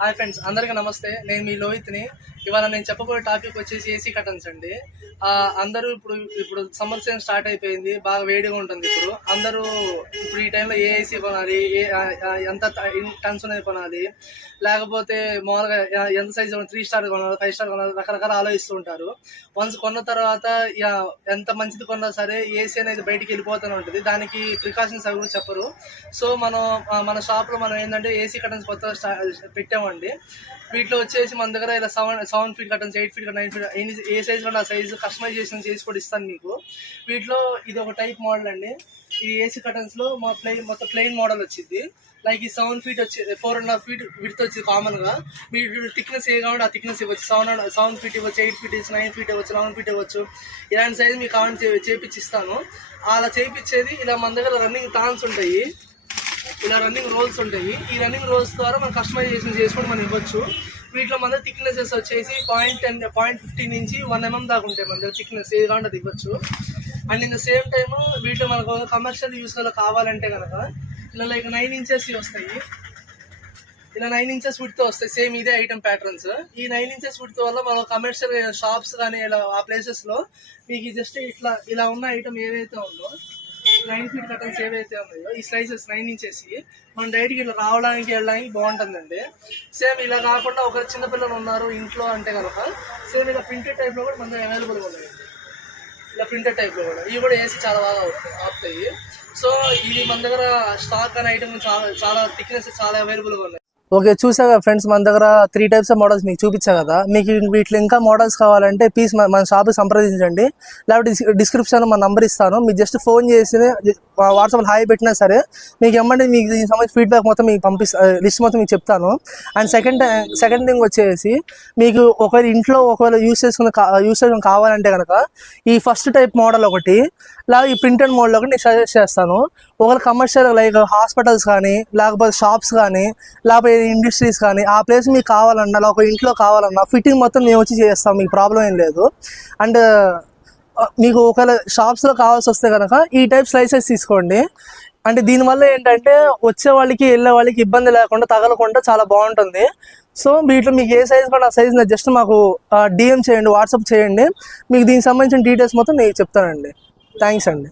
Hi friends, అందరికీ నమస్తే. నేను మీ లోహిత్ని. ఇవాళ నేను చెప్పబోయే టాపిక్ వచ్చేసి ఏసీ కర్టన్స్ అండి. అందరూ ఇప్పుడు సమ్మర్ సీజన్ స్టార్ట్ అయిపోయింది, బాగా వేడిగా ఉంటుంది. అందరూ ఇప్పుడు ఈ టైంలో ఏ ఏసీ కొనాలి, ఎంత టన్స్ అనేది కొనాలి, లేకపోతే మామూలుగా ఎంత సైజ్ 3 స్టార్ కొనాలి, 5 స్టార్ కొనాలి, రకరకాల ఆలోచిస్తూ ఉంటారు. వన్స్ కొన్న తర్వాత ఎంత మంచిది కొన్నా సరే ఏసీ అనేది బయటికి వెళ్ళిపోతూనే ఉంటుంది. దానికి ప్రికాషన్స్ అవి కూడా చెప్పరు. సో మన షాప్లో మనం ఏంటంటే ఏసీ కర్టన్స్ కొత్తగా పెట్టామండి. వీటిలో వచ్చేసి మన దగ్గర ఇలా 7 ఫీట్ కర్టన్స్, 8 ఫీట్, 9 ఫీట్, ఏ సైజ్ కూడా ఆ సైజు కస్టమైజేషన్ చేసి కూడా ఇస్తాను మీకు. వీటిలో ఇది ఒక టైప్ మోడల్ అండి. ఈ ఏసీ కర్టన్స్లో మొత్తం ప్లెయిన్ మోడల్ వచ్చింది. లైక్ ఈ 7 ఫీట్ వచ్చి 4.5 ఫీట్ విడ్త్ వచ్చి కామన్గా మీరు థిక్నెస్ ఏ కావాలంటే ఆ థిక్నెస్ ఇవ్వచ్చు. 7 ఫీట్ ఇవ్వచ్చు, 8 ఫీట్ ఇవ్వచ్చు, 9 ఫీట్ ఇవ్వచ్చు, 11 ఫీట్ ఇవ్వచ్చు. ఇలాంటి సైజు మీకు కావాలని చేపించిస్తాను. అలా చేయించేది ఇలా మన దగ్గర రన్నింగ్ తాన్స్ ఉంటాయి, ఇలా రన్నింగ్ రోల్స్ ఉంటాయి. ఈ రన్నింగ్ రోల్స్ ద్వారా మనం కస్టమైజేషన్ చేసుకొని మనం ఇవ్వచ్చు. వీటిలో మన థిక్నెసెస్ వచ్చేసి 0.15 నుంచి 1 mm దాకా ఉంటాయి. మన దగ్గర థిక్నెస్ ఏది కావాలంటే అది ఇవ్వచ్చు. And in the same time వీటిలో మనకు కమర్షియల్ యూస్లో కావాలంటే కనుక ఇలా లైక్ 9 ఇంచెస్ వస్తాయి. ఇలా 9 ఇంచెస్ విడ్త్ వస్తాయి. సేమ్ ఇదే ఐటమ్ ప్యాటర్న్స్. ఈ 9 ఇంచెస్ విడ్త్ వల్ల మన కమర్షియల్ షాప్స్ కానీ ఇలా ఆ ప్లేసెస్లో మీకు జస్ట్ ఇలా ఉన్న ఐటమ్ ఏదైతే ఉందో 9 ఫీట్ కర్టన్స్ ఏవైతే ఉన్నాయో ఈ సైజెస్ 9 ఇంచెస్ మనం డైరెక్ట్గా ఇలా రావడానికి వెళ్ళడానికి బాగుంటుందండి. సేమ్ ఇలా కాకుండా ఒకరు చిన్నపిల్లలు ఉన్నారు ఇంట్లో అంటే కనుక సేమ్ ఇలా ప్రింటెడ్ టైప్లో కూడా మన దగ్గర అవైలబుల్గా ఉన్నాయండి. ఇలా ప్రింటెడ్ టైప్లో కూడా ఇవి కూడా ఏసీ చాలా బాగా ఆపుతాయి. సో ఇది మన దగ్గర స్టాక్ అనే ఐటమ్ చాలా థిక్నెస్ చాలా అవైలబుల్గా ఉన్నాయి. ఓకే, చూసాగా ఫ్రెండ్స్, మన దగ్గర 3 టైప్స్ ఆఫ్ మోడల్స్ మీకు చూపించా కదా. మీకు వీటిలో ఇంకా మోడల్స్ కావాలంటే ప్లీజ్ మన షాప్కి సంప్రదించండి. లేకపోతే డిస్క్రిప్షన్లో మన నంబర్ ఇస్తాను. మీకు జస్ట్ ఫోన్ చేసి వాట్సాప్లో హాయ్ పెట్టినా సరే మీకు ఏమంటే మీకు దీనికి సంబంధించి ఫీడ్బ్యాక్ మొత్తం మీకు లిస్ట్ మొత్తం మీకు చెప్తాను. అండ్ సెకండ్ థింగ్ వచ్చేసి మీకు ఒకవేళ యూస్ చేసుకుని కావాలంటే కనుక ఈ ఫస్ట్ టైప్ మోడల్ ఒకటి, లేకపోతే ఈ ప్రింటెడ్ మోడల్ ఒకటి నేను సజెస్ట్ చేస్తాను. ఒకవేళ కమర్షియల్ లైక్ హాస్పిటల్స్ కానీ, లేకపోతే షాప్స్ కానీ, లేకపోతే ఇండస్ట్రీస్ కానీ ఆ ప్లేస్ మీకు కావాలన్నా, లేకపోతే ఇంట్లో కావాలన్నా ఫిట్టింగ్ మొత్తం మేము వచ్చి చేస్తాం. మీకు ప్రాబ్లం ఏం లేదు. అండ్ మీకు ఒకవేళ షాప్స్లో కావాల్సి వస్తే కనుక ఈ టైప్ స్లైసెస్ తీసుకోండి. అంటే దీనివల్ల ఏంటంటే వచ్చే వాళ్ళకి వెళ్ళే వాళ్ళకి ఇబ్బంది లేకుండా తగలకుండా చాలా బాగుంటుంది. సో వీటిలో మీకు ఏ సైజ్ కూడా ఆ సైజ్ జస్ట్ మాకు DM చేయండి, వాట్సాప్ చేయండి. మీకు దీనికి సంబంధించిన డీటెయిల్స్ మొత్తం నేను చెప్తానండి. థ్యాంక్స్ అండి.